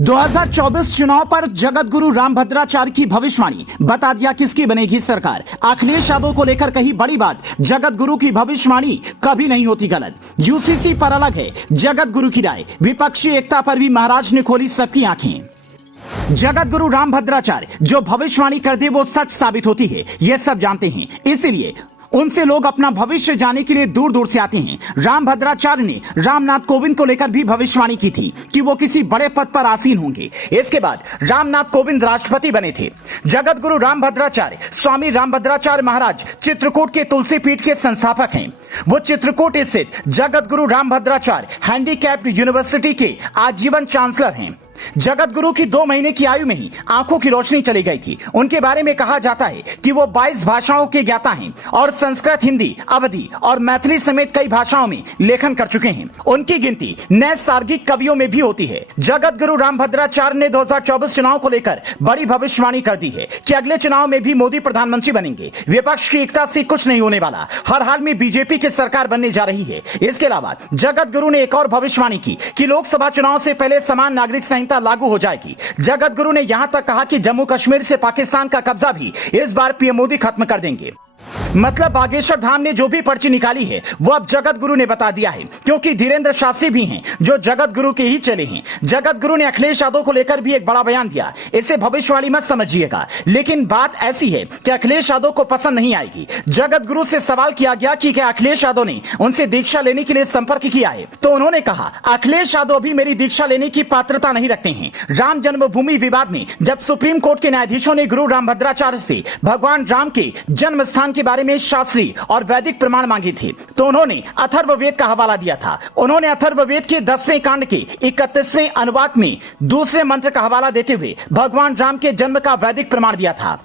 2024 चुनाव पर जगत गुरु रामभद्राचार्य की भविष्यवाणी, बता दिया किसकी बनेगी सरकार। अखिलेश यादव को लेकर कही बड़ी बात, जगत गुरु की भविष्यवाणी कभी नहीं होती गलत। यूसीसी पर अलग है जगत गुरु की राय, विपक्षी एकता पर भी महाराज ने खोली सबकी आंखें। जगत गुरु रामभद्राचार्य जो भविष्यवाणी कर दे वो सच साबित होती है, यह सब जानते हैं, इसीलिए उनसे लोग अपना भविष्य जानने के लिए दूर दूर से आते हैं। रामभद्राचार्य ने रामनाथ कोविंद को लेकर भी भविष्यवाणी की थी कि वो किसी बड़े पद पर आसीन होंगे। इसके बाद रामनाथ कोविंद राष्ट्रपति बने थे। जगत गुरु रामभद्राचार्य स्वामी रामभद्राचार्य महाराज चित्रकूट के तुलसी पीठ के संस्थापक हैं। वो चित्रकूट स्थित जगत गुरु रामभद्राचार्य हैंडीकैप्ड यूनिवर्सिटी के आजीवन चांसलर हैं। जगत गुरु की 2 महीने की आयु में ही आंखों की रोशनी चली गई थी। उनके बारे में कहा जाता है कि वो 22 भाषाओं के ज्ञाता हैं और संस्कृत, हिंदी, अवधी और मैथिली समेत कई भाषाओं में लेखन कर चुके हैं। उनकी गिनती नैसर्गिक कवियों में भी होती है। जगत गुरु रामभद्राचार्य ने 2024 चुनाव को लेकर बड़ी भविष्यवाणी कर दी है कि अगले चुनाव में भी मोदी प्रधानमंत्री बनेंगे। विपक्ष की एकता से कुछ नहीं होने वाला, हर हाल में बीजेपी की सरकार बनने जा रही है। इसके अलावा जगत गुरु ने एक और भविष्यवाणी की कि लोकसभा चुनाव से पहले समान नागरिक संहिता लागू हो जाएगी। जगत गुरु ने यहां तक कहा कि जम्मू कश्मीर से पाकिस्तान का कब्जा भी इस बार पीएम मोदी खत्म कर देंगे। मतलब बागेश्वर धाम ने जो भी पर्ची निकाली है वो अब जगत गुरु ने बता दिया है, क्योंकि धीरेन्द्र शास्त्री भी हैं जो जगत गुरु के ही चले हैं। जगत गुरु ने अखिलेश यादव को लेकर भी एक बड़ा बयान दिया। इसे भविष्यवाणी मत समझिएगा, लेकिन बात ऐसी है कि अखिलेश यादव को पसंद नहीं आएगी। जगत गुरु से सवाल किया गया कि क्या अखिलेश यादव ने उनसे दीक्षा लेने के लिए संपर्क किया है, तो उन्होंने कहा अखिलेश यादव भी मेरी दीक्षा लेने की पात्रता नहीं रखते हैं। राम जन्मभूमि विवाद में जब सुप्रीम कोर्ट के न्यायाधीशों ने गुरु रामभद्राचार्य से भगवान राम के जन्म स्थान के बारे में शास्त्रीय और वैदिक प्रमाण मांगे थे, तो उन्होंने अथर्ववेद का हवाला दिया था। उन्होंने अथर्ववेद के 10वें कांड के 31वें अनुवाक में दूसरे मंत्र का हवाला देते हुए भगवान राम के जन्म का वैदिक प्रमाण दिया था।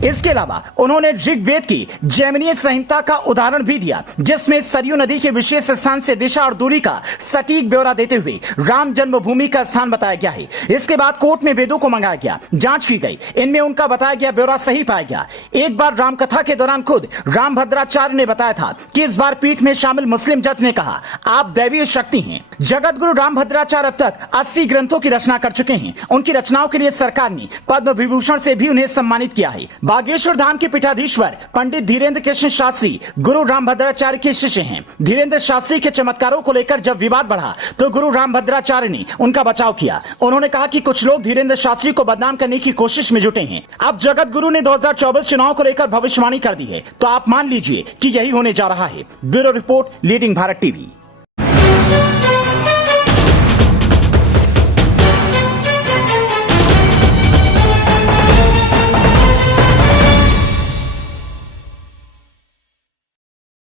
इसके अलावा उन्होंने ऋग्वेद की जैमिनीय संहिता का उदाहरण भी दिया, जिसमें सरयू नदी के विशेष स्थान से दिशा और दूरी का सटीक ब्यौरा देते हुए राम जन्मभूमि का स्थान बताया गया है। इसके बाद कोर्ट में वेदों को मंगाया गया, जांच की गई, इनमें उनका बताया गया ब्यौरा सही पाया गया। एक बार रामकथा के दौरान खुद रामभद्राचार्य ने बताया था कि इस बार पीठ में शामिल मुस्लिम जज ने कहा आप दैवीय शक्ति हैं। जगत गुरु रामभद्राचार्य अब तक 80 ग्रंथों की रचना कर चुके हैं। उनकी रचनाओं के लिए सरकार ने पद्म विभूषण से भी उन्हें सम्मानित किया है। बागेश्वर धाम के पीठाधीश्वर पंडित धीरेन्द्र कृष्ण शास्त्री गुरु रामभद्राचार्य के शिष्य हैं। धीरेन्द्र शास्त्री के चमत्कारों को लेकर जब विवाद बढ़ा तो गुरु रामभद्राचार्य ने उनका बचाव किया। उन्होंने कहा कि कुछ लोग धीरेन्द्र शास्त्री को बदनाम करने की कोशिश में जुटे हैं। अब जगत गुरु ने 2024 चुनाव को लेकर भविष्यवाणी कर दी है, तो आप मान लीजिए कि यही होने जा रहा है। Bureau report, leading Bharat TV.